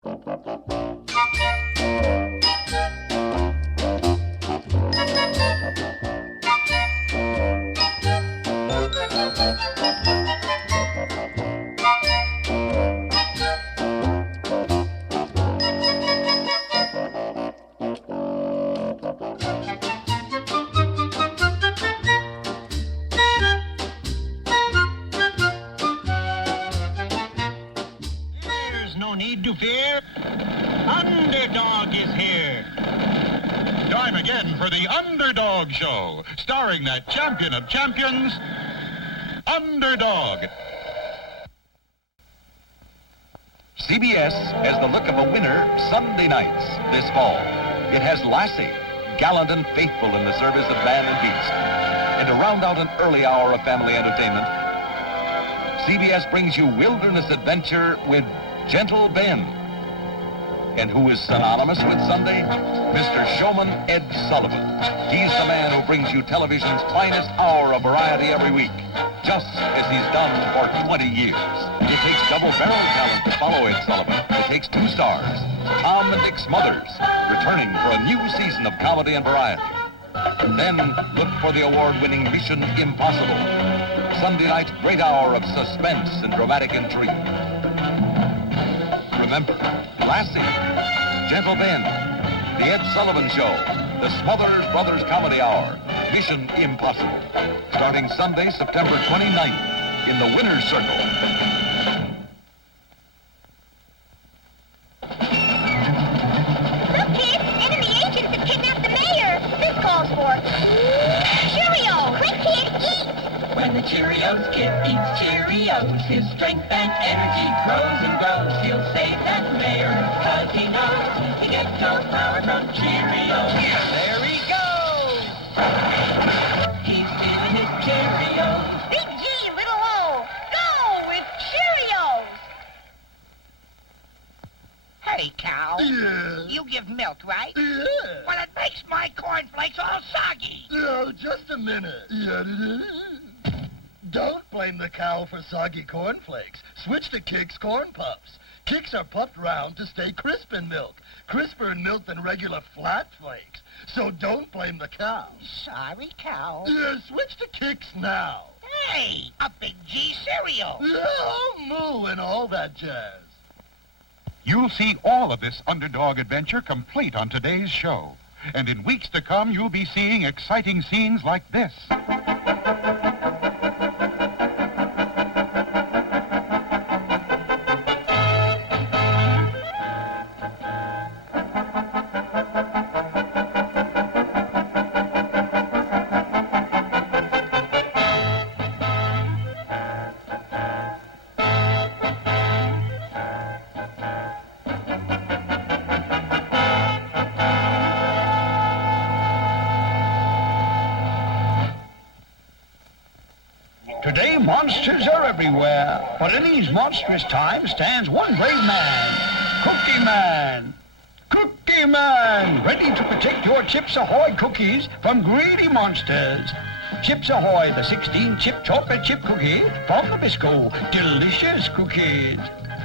No need to fear. Underdog is here. Time again for the Underdog Show, starring that champion of champions, Underdog. CBS has the look of a winner Sunday nights this fall. It has Lassie, gallant and faithful in the service of man and beast. And to round out an early hour of family entertainment, CBS brings you wilderness adventure with Gentle Ben. And who is synonymous with Sunday? Mr. Showman Ed Sullivan. He's the man who brings you television's finest hour of variety every week, just as he's done for 20 years. It takes double-barrel talent to follow Ed Sullivan. It takes two stars, Tom and Dick Smothers, returning for a new season of comedy and variety. Then look for the award-winning Mission Impossible, Sunday night's great hour of suspense and dramatic intrigue. Remember, Lassie, Gentle Ben, The Ed Sullivan Show, The Smothers Brothers Comedy Hour, Mission Impossible, starting Sunday, September 29th in the Winner's Circle. Look, kids, enemy agents have kidnapped the mayor. This calls for Cheerios. Quick, kid, eat. When the Cheerios kid eats Cheerios, his strength and energy grows and grows. He'll save that mayor, cause he knows he gets no power from Cheerios. There he goes! He's feeding his Cheerios. Big G, little O. Go with Cheerios. Hey, cow. Yeah. You give milk, right? Yeah. Well, it makes my cornflakes all soggy. No, just a minute. Yeah. Don't blame the cow for soggy cornflakes. Switch to Kix Corn Puffs. Kix are puffed round to stay crisp in milk. Crisper in milk than regular flat flakes. So don't blame the cow. Sorry, cow. Yeah, switch to Kix now. Hey, a Big G cereal. Yeah, moo and all that jazz. You'll see all of this Underdog adventure complete on today's show. And in weeks to come, you'll be seeing exciting scenes like this. Today, monsters are everywhere, but in these monstrous times stands one brave man, Cookie Man. Cookie Man, ready to protect your Chips Ahoy cookies from greedy monsters. Chips Ahoy, the 16-chip chocolate chip cookie from Nabisco. Delicious cookies.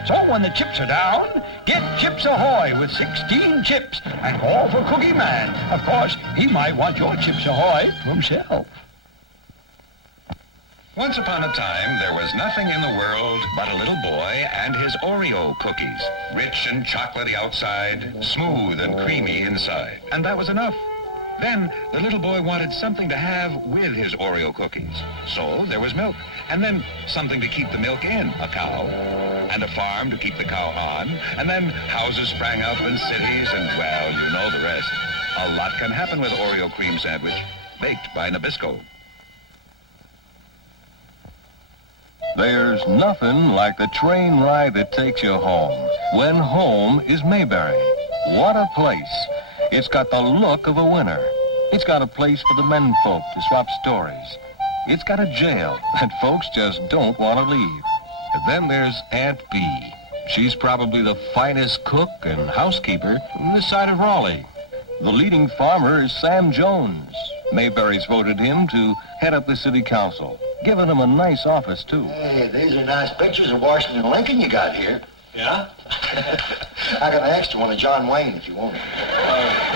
So when the chips are down, get Chips Ahoy with 16 chips and call for Cookie Man. Of course, he might want your Chips Ahoy for himself. Once upon a time, there was nothing in the world but a little boy and his Oreo cookies. Rich and chocolatey outside, smooth and creamy inside. And that was enough. Then, the little boy wanted something to have with his Oreo cookies. So, there was milk. And then, something to keep the milk in, a cow. And a farm to keep the cow on. And then, houses sprang up in cities, and, well, you know the rest. A lot can happen with Oreo cream sandwich, baked by Nabisco. There's nothing like the train ride that takes you home, when home is Mayberry. What a place. It's got the look of a winner. It's got a place for the menfolk to swap stories. It's got a jail that folks just don't want to leave. And then there's Aunt Bee. She's probably the finest cook and housekeeper on this side of Raleigh. The leading farmer is Sam Jones. Mayberry's voted him to head up the city council, giving him a nice office, too. Hey, these are nice pictures of Washington and Lincoln you got here. Yeah? I got an extra one of John Wayne if you want it.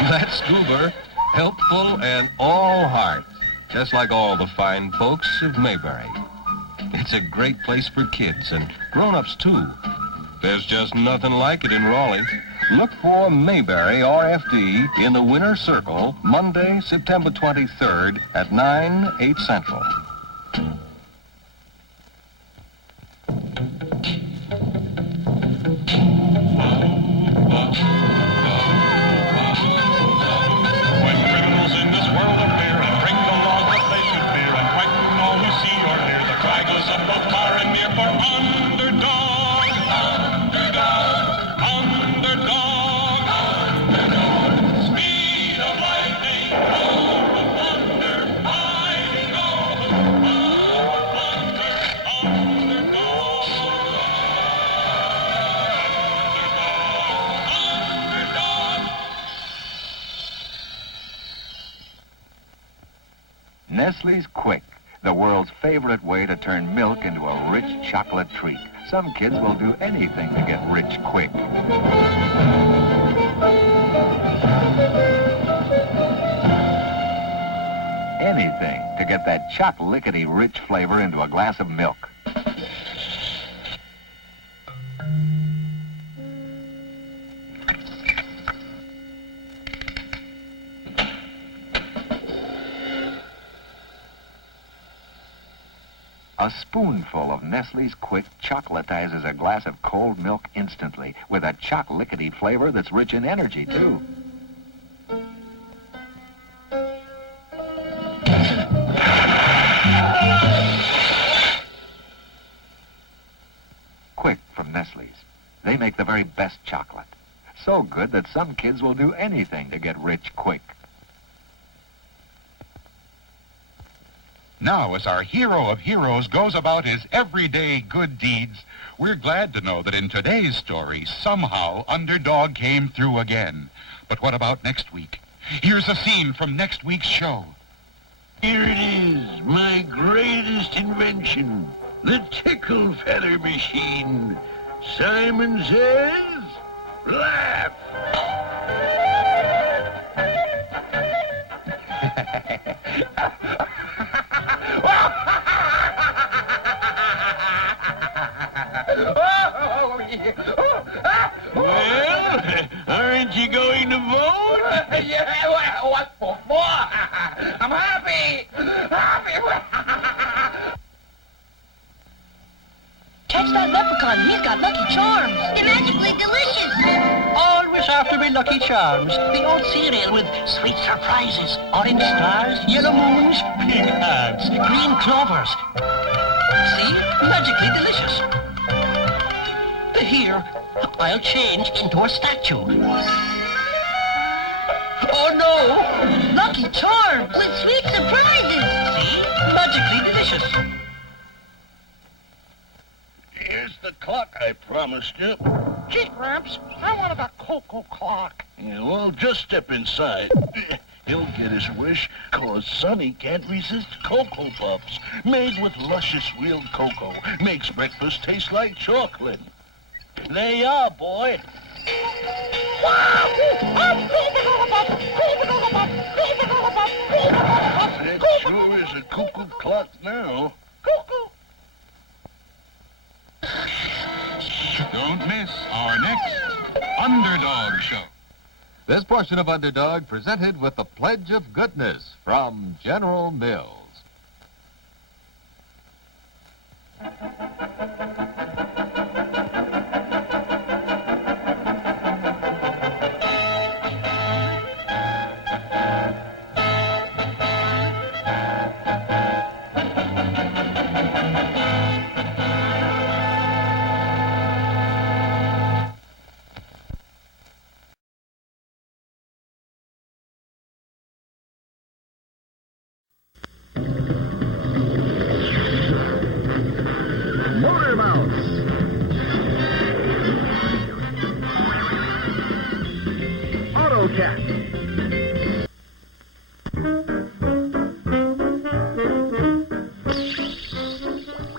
That's Goober, helpful and all heart, just like all the fine folks of Mayberry. It's a great place for kids and grown-ups, too. There's just nothing like it in Raleigh. Look for Mayberry RFD in the Winter Circle, Monday, September 23rd at 9, 8 Central. When criminals in this world appear and break the laws that they should fear and frighten all who see or hear, the cry goes up both far and near for underdog. Underdog. Underdog. Underdog. Speed of lightning, roar of thunder, mighty God, power of thunder, underdog. Nestle's Quick, the world's favorite way to turn milk into a rich chocolate treat. Some kids will do anything to get rich quick. Anything to get that chocolatey rich flavor into a glass of milk. A spoonful of Nestle's Quick chocolatizes a glass of cold milk instantly with a chocolatey flavor that's rich in energy, too. Quick from Nestle's. They make the very best chocolate. So good that some kids will do anything to get rich quick. Now, as our hero of heroes goes about his everyday good deeds, we're glad to know that in today's story, somehow, Underdog came through again. But what about next week? Here's a scene from next week's show. Here it is, my greatest invention, the tickle feather machine. Simon says, laugh. Well, aren't you going to vote? Yeah, what for? I'm happy! Catch that leprechaun. He's got Lucky Charms. They're magically delicious. Always after me Lucky Charms. The old cereal with sweet surprises. Orange stars, yellow moons, pink hearts, green clovers. See? Magically delicious. Here, I'll change into a statue. Oh, no! Lucky Charms with sweet surprises. See? Magically delicious. Here's the clock I promised you. Gee, Gramps, I wanted a cocoa clock. Yeah, well, just step inside. He'll get his wish, 'cause Sonny can't resist Cocoa Puffs. Made with luscious real cocoa. Makes breakfast taste like chocolate. There you are, boy. That sure is a cuckoo clock now. Cuckoo. Don't miss our next Underdog show. This portion of Underdog presented with the Pledge of Goodness from General Mills. Motor Mouse. AutoCat.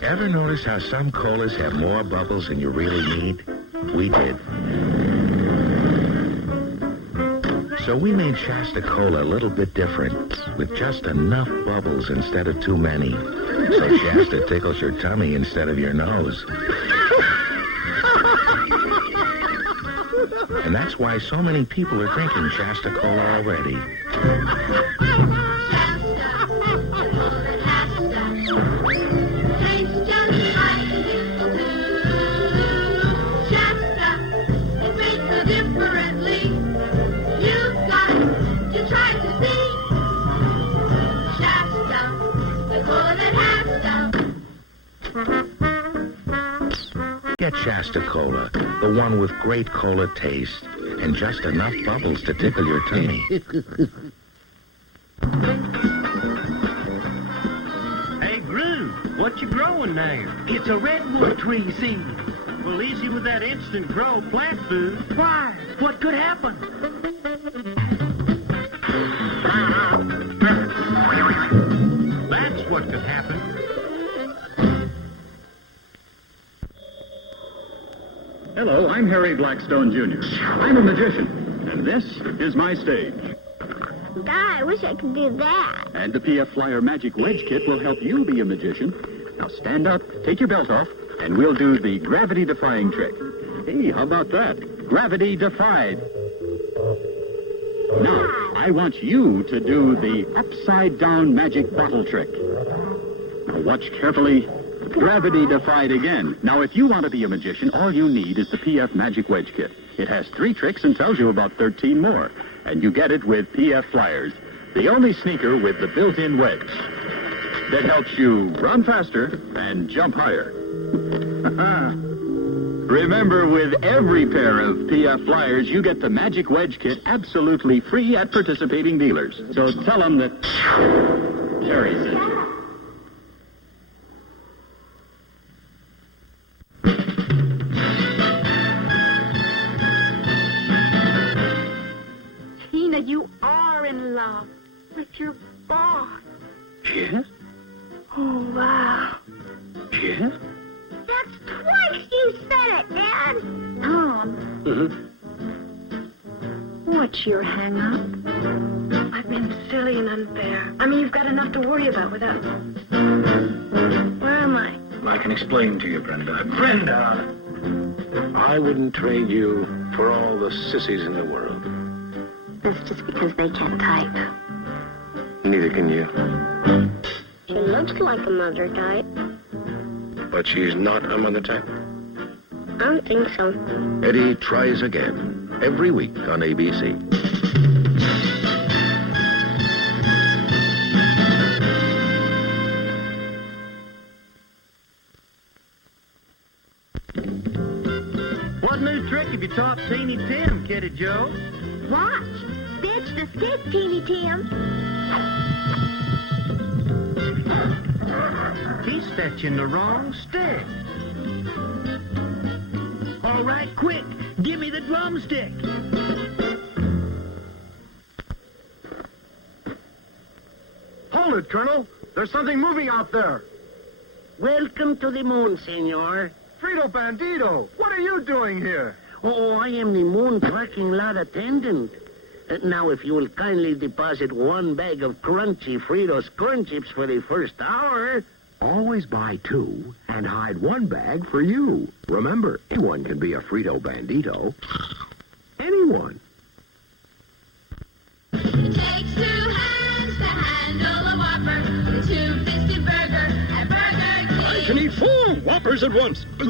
Ever notice how some colas have more bubbles than you really need? We did. So we made Shasta Cola a little bit different, with just enough bubbles instead of too many. So Shasta tickles your tummy instead of your nose. And that's why so many people are drinking Shasta Cola already. Get Shasta Cola, the one with great cola taste and just enough bubbles to tickle your tummy. Hey, Groove, what you growing there? It's a redwood tree seed. Well, easy with that instant grow plant food. Why? What could happen? That's what could happen. Hello, I'm Harry Blackstone, Jr. I'm a magician, and this is my stage. God, I wish I could do that. And the PF Flyer Magic Wedge Kit will help you be a magician. Now stand up, take your belt off, and we'll do the gravity-defying trick. Hey, how about that? Gravity defied. Now, I want you to do the upside-down magic bottle trick. Now watch carefully. Gravity defied again. Now, if you want to be a magician, all you need is the PF Magic Wedge Kit. It has 3 tricks and tells you about 13 more. And you get it with PF Flyers, the only sneaker with the built-in wedge that helps you run faster and jump higher. Remember, with every pair of PF Flyers, you get the Magic Wedge Kit absolutely free at participating dealers. So tell them that Terry sent you. You are in love with your boss. Yes? Oh, wow. Yes? That's twice you said it, Dad. Tom. What's your hang-up? I've been silly and unfair. I mean, you've got enough to worry about without... Where am I? I can explain to you, Brenda. Brenda! I wouldn't trade you for all the sissies in the world. That's just because they can't type. Neither can you. She looks like a mother type. But she's not a mother type? I don't think so. Eddie Tries Again, every week on ABC. What new trick have you taught Teeny Tim, Kitty Joe? Watch. Bitch the stick, Teeny Tim. He's fetching the wrong stick. All right, quick. Give me the drumstick. Hold it, Colonel. There's something moving out there. Welcome to the moon, senor. Frito Bandito, what are you doing here? Oh, I am the moon parking lot attendant. Now, if you will kindly deposit 1 bag of crunchy Fritos corn chips for the first hour... Always buy 2 and hide 1 bag for you. Remember, anyone can be a Frito Bandito. Anyone. It takes 2 hands to handle a Whopper, the 2-fisted burger at Burger King. I can eat 4 Whoppers at once. I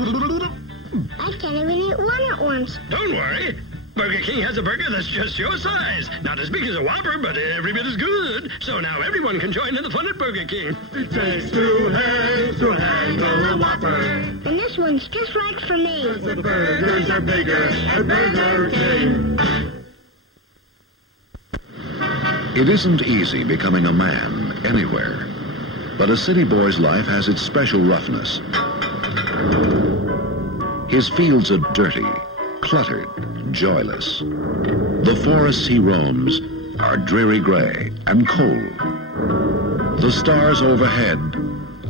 can't even eat 1 at once. Don't worry. Burger King has a burger that's just your size. Not as big as a Whopper, but every bit as good. So now everyone can join in the fun at Burger King. It takes 2 hands to handle a Whopper. And this one's just right for me. The burgers are bigger at Burger King. It isn't easy becoming a man anywhere. But a city boy's life has its special roughness. His fields are dirty, cluttered, joyless. The forests he roams are dreary gray and cold. The stars overhead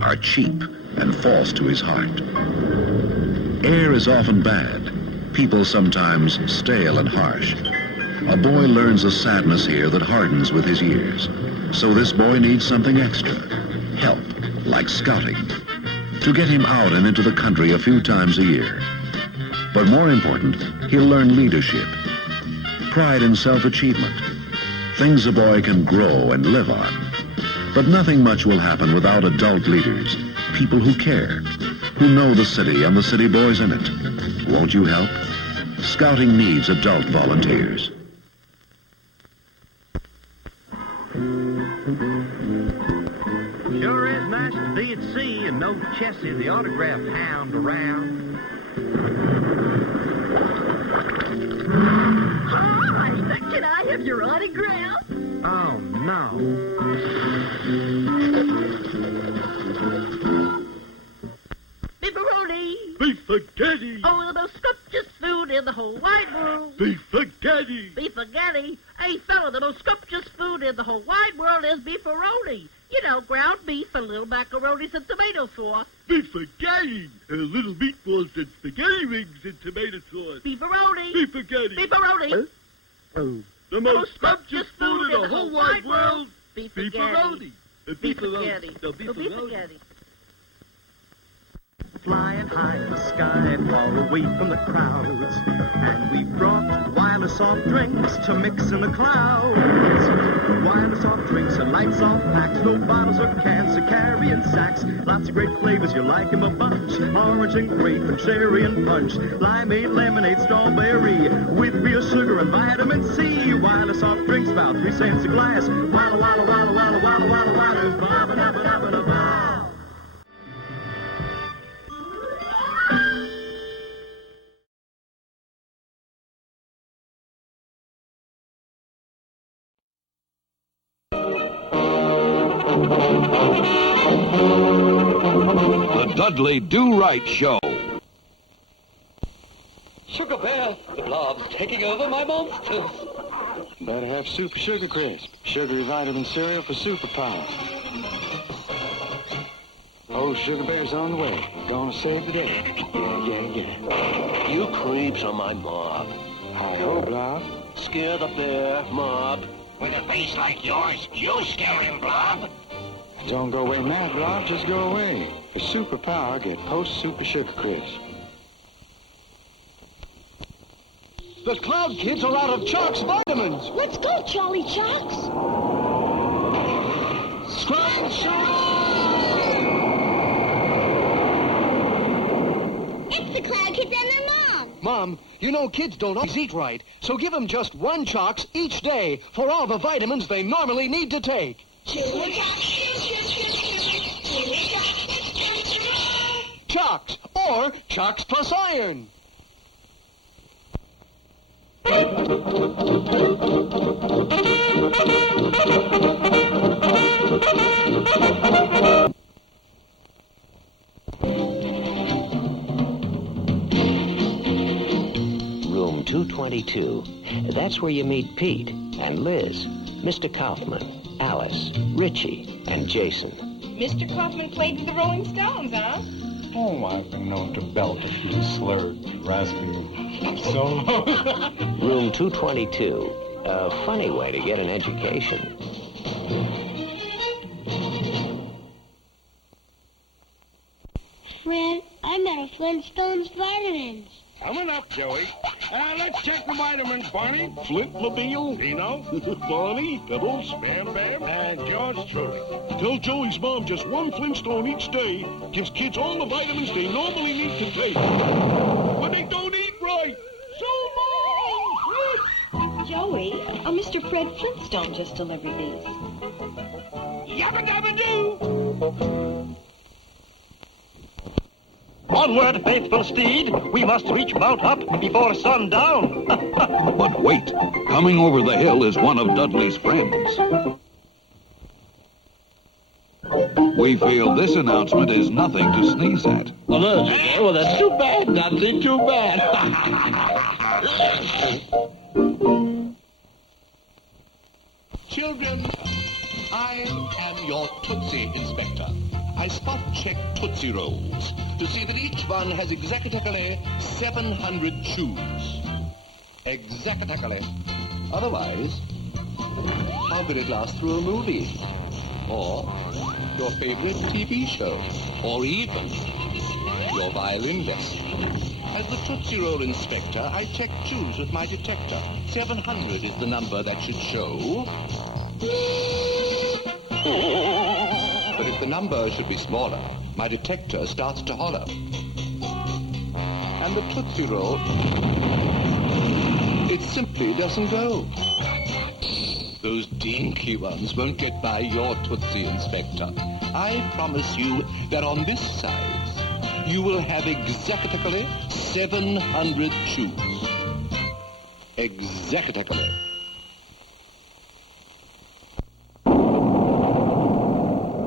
are cheap and false to his heart. Air is often bad, people sometimes stale and harsh. A boy learns a sadness here that hardens with his years. So this boy needs something extra. Help, like scouting, to get him out and into the country a few times a year. But more important, he'll learn leadership, pride in self-achievement, things a boy can grow and live on. But nothing much will happen without adult leaders, people who care, who know the city and the city boys in it. Won't you help? Scouting needs adult volunteers. Sure is nice to be at sea and know Chessie, the autograph hound, around. Hi, can I have your autograph? Oh, no. Beefaroni. Beef spaghetti. Oh, the most scrumptious food in the whole wide world. Beef spaghetti. Beef spaghetti. Hey, fella, the most scrumptious food in the whole wide world is beefaroni. You know, ground beef and little macaronis and tomato sauce. Beef spaghetti. Little meatballs and spaghetti rings and tomato sauce. Beefaroni. Beef spaghetti. Beefaroni. Huh? Oh. The most scrumptious food in the whole wide world. Beefaroni. Beefaroni. Beefaroni. Flying high in the sky, far away from the crowds. And we brought wireless soft drinks to mix in the clouds. Wireless soft drinks and lights off packs, no bottles or cans to carry in sacks. Lots of great flavors, you like 'em a bunch. Orange and grape and cherry and punch. Limeade, lemonade, strawberry, with real sugar and vitamin C. Wireless soft drinks, about 3 cents a glass. Walla, walla, walla, walla, walla, walla, walla, ba ba da ba da ba da ba. The Dudley Do Right Show. Sugar Bear, the blob's taking over my monsters. Better have Super Sugar Crisp, sugary vitamin cereal for superpowers. Oh, Sugar Bear's on the way. Gonna save the day. Yeah. You creeps are my mob. Hi-ho, Blob. Scare the bear, mob. With a face like yours, you scare him, Blob. Don't go away now, Blob. Just go away. For superpower, get Post Super Sugar Crisp. The Cloud Kids are out of Chalk's vitamins. Let's go, Charlie Chalks. Scrunch! It's the Cloud Kids and their mom. Mom, you know kids don't always eat right, so give them just 1 Chalks each day for all the vitamins they normally need to take. Chalks, or Chalks plus iron. Room 222. That's where you meet Pete and Liz, Mr. Kaufman, Alice, Richie, and Jason. Mr. Kaufman played with the Rolling Stones, huh? Oh, I've been known to belt a few slurred, raspy solos. Room 222. A funny way to get an education. Fred, I'm out of Flintstones vitamins. Coming up, Joey. Let's check the vitamins, Barney. Flint-Mobile, Dino, Bonnie, Pibbles, Bam Bam, and yours truly. Tell Joey's mom just 1 Flintstone each day gives kids all the vitamins they normally need to take. But they don't eat right. So long, Joey, Mr. Fred Flintstone just delivered these. Yabba-dabba-doo! Onward, faithful steed. We must reach Mount Up before sundown. But wait, coming over the hill is one of Dudley's friends. We feel this announcement is nothing to sneeze at. Well, that's too bad, Dudley, too bad. Children, I am your Tootsie Inspector. I spot-check Tootsie Rolls to see that each one has exactly 700 chews. Exactly. Otherwise, how could it last through a movie? Or your favorite TV show? Or even your violin lesson? As the Tootsie Roll inspector, I check chews with my detector. 700 is the number that should show. But if the number should be smaller, my detector starts to holler. And the Tootsie Roll, it simply doesn't go. Those dinky ones won't get by your Tootsie Inspector. I promise you that on this size, you will have exactly 700 chews. Exactly.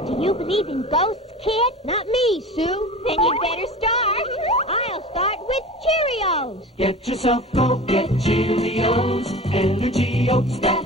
Do you believe in ghosts, kid? Not me, Sue. Then you'd better start. I'll start with Cheerios. Get yourself, go get Cheerios. Energy oats that